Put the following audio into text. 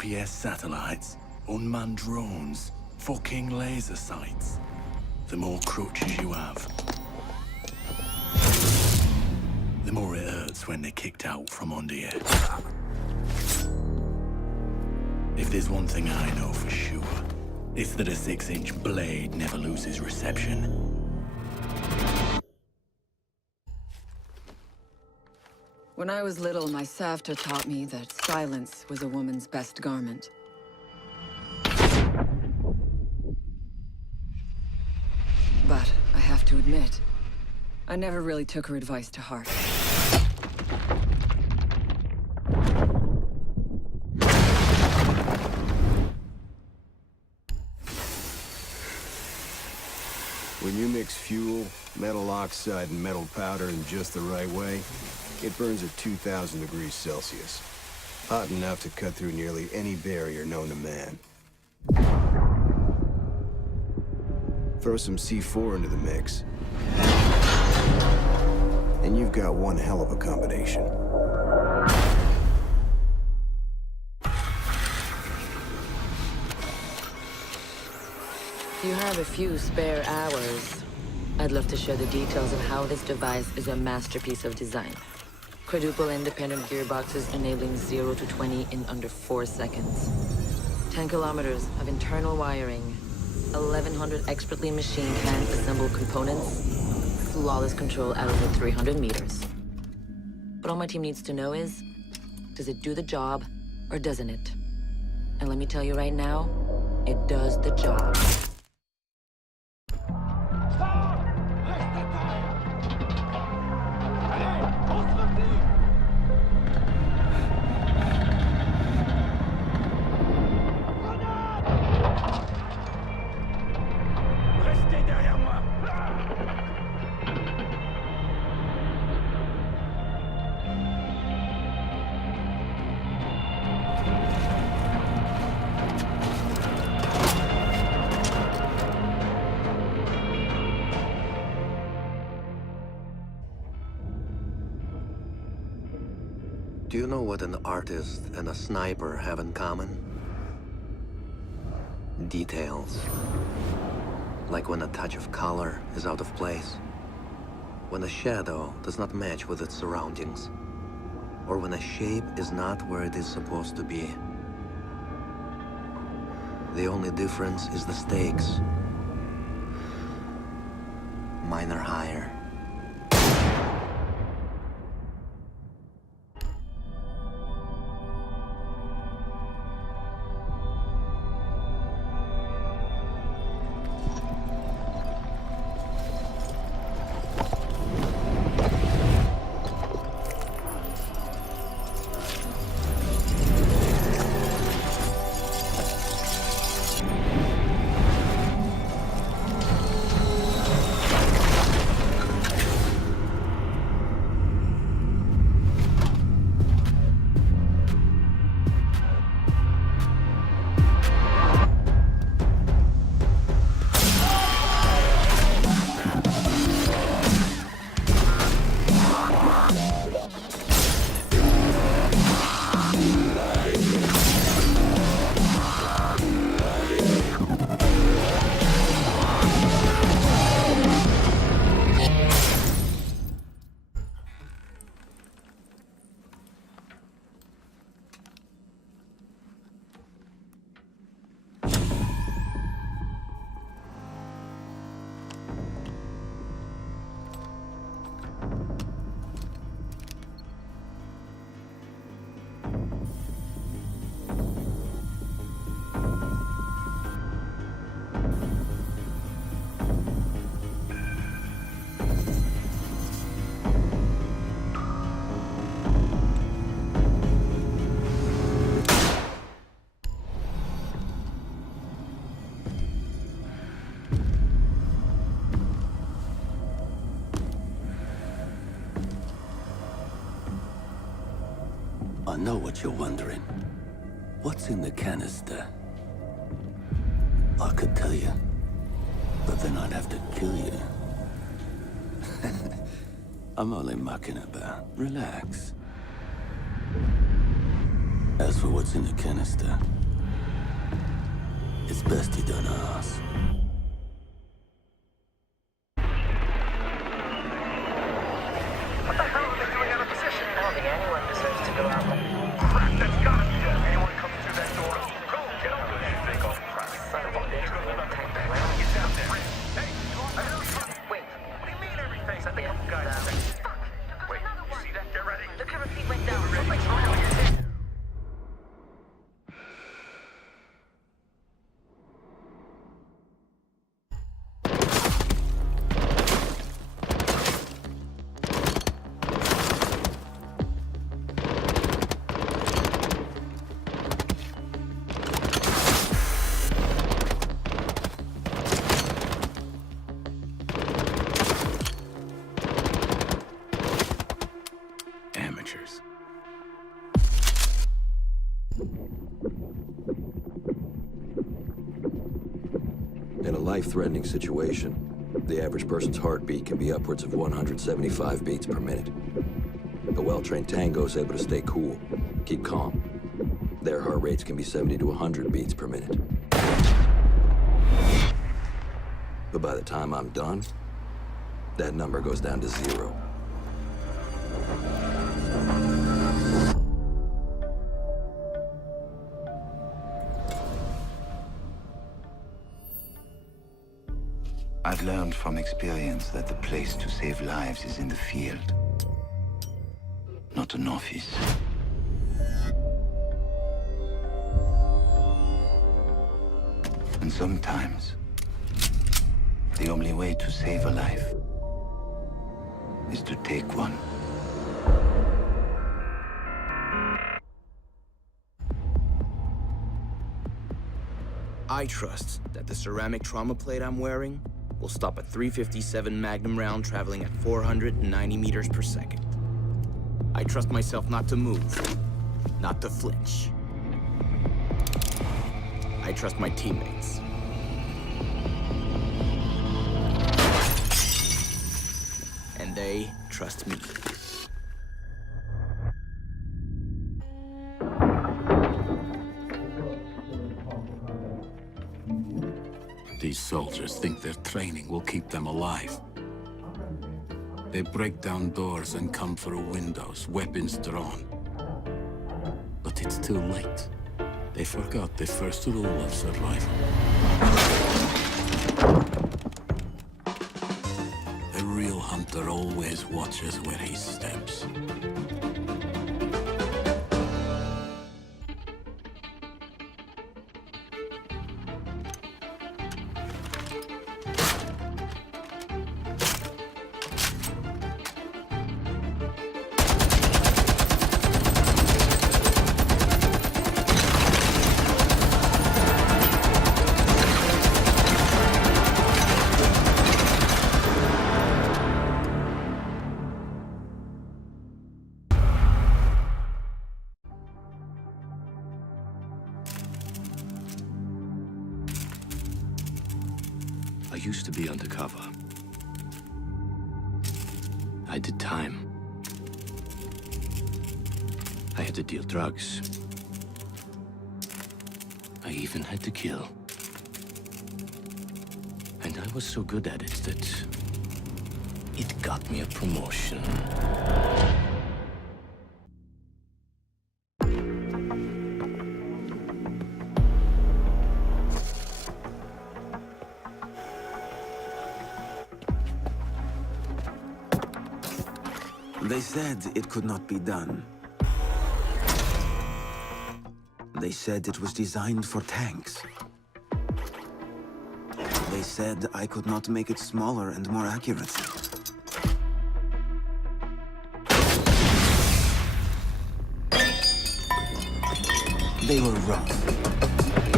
GPS satellites, unmanned drones, fucking laser sights. The more crutches you have, the more it hurts when they're kicked out from under you. If there's one thing I know for sure, it's that a 6-inch blade never loses reception. When I was little, my Savta taught me that silence was a woman's best garment. But I have to admit, I never really took her advice to heart. When you mix fuel, metal oxide, and metal powder in just the right way, it burns at 2,000 degrees Celsius. Hot enough to cut through nearly any barrier known to man. Throw some C4 into the mix, and you've got one hell of a combination. If you have a few spare hours, I'd love to share the details of how this device is a masterpiece of design. Quadruple independent gearboxes enabling 0 to 20 in under 4 seconds. 10 kilometers of internal wiring, 1,100 expertly machined hand-assembled components, flawless control at over 300 meters. What all my team needs to know is, does it do the job, or doesn't it? And let me tell you right now, it does the job. Do you know what an artist and a sniper have in common? Details. Like when a touch of color is out of place. When a shadow does not match with its surroundings. Or when a shape is not where it is supposed to be. The only difference is the stakes. Mine are higher. I know what you're wondering. What's in the canister? I could tell you, but then I'd have to kill you. I'm only mucking about. Relax. As for what's in the canister, it's best you don't ask. What the hell are they doing out of position? I don't think anyone deserves to go out. Crap, that's gotta be it. Anyone comes through that door, go, get over there. They go, crap. Son of a bitch, You're gonna take the get ground. down there. Hey, I know something. Wait. What do you mean everything? I think I'm guys. Fuck. Wait, you see that? Get ready. Look how her feet went down. Ready? Amateurs. In a life-threatening situation, the average person's heartbeat can be upwards of 175 beats per minute. A well-trained tango is able to stay cool, keep calm. Their heart rates can be 70 to 100 beats per minute. But by the time I'm done, that number goes down to 0. I've learned from experience that the place to save lives is in the field, not an office. And sometimes, the only way to save a life is to take one. I trust that the ceramic trauma plate I'm wearing will stop a .357 Magnum round traveling at 490 meters per second. I trust myself not to move, not to flinch. I trust my teammates. And they trust me. These soldiers think their training will keep them alive. They break down doors and come through windows, weapons drawn. But it's too late. They forgot the first rule of survival. The real hunter always watches where he steps. I used to be undercover. I did time. I had to deal drugs. I even had to kill. And I was so good at it that it got me a promotion. They said it could not be done. They said it was designed for tanks. They said I could not make it smaller and more accurate. They were wrong.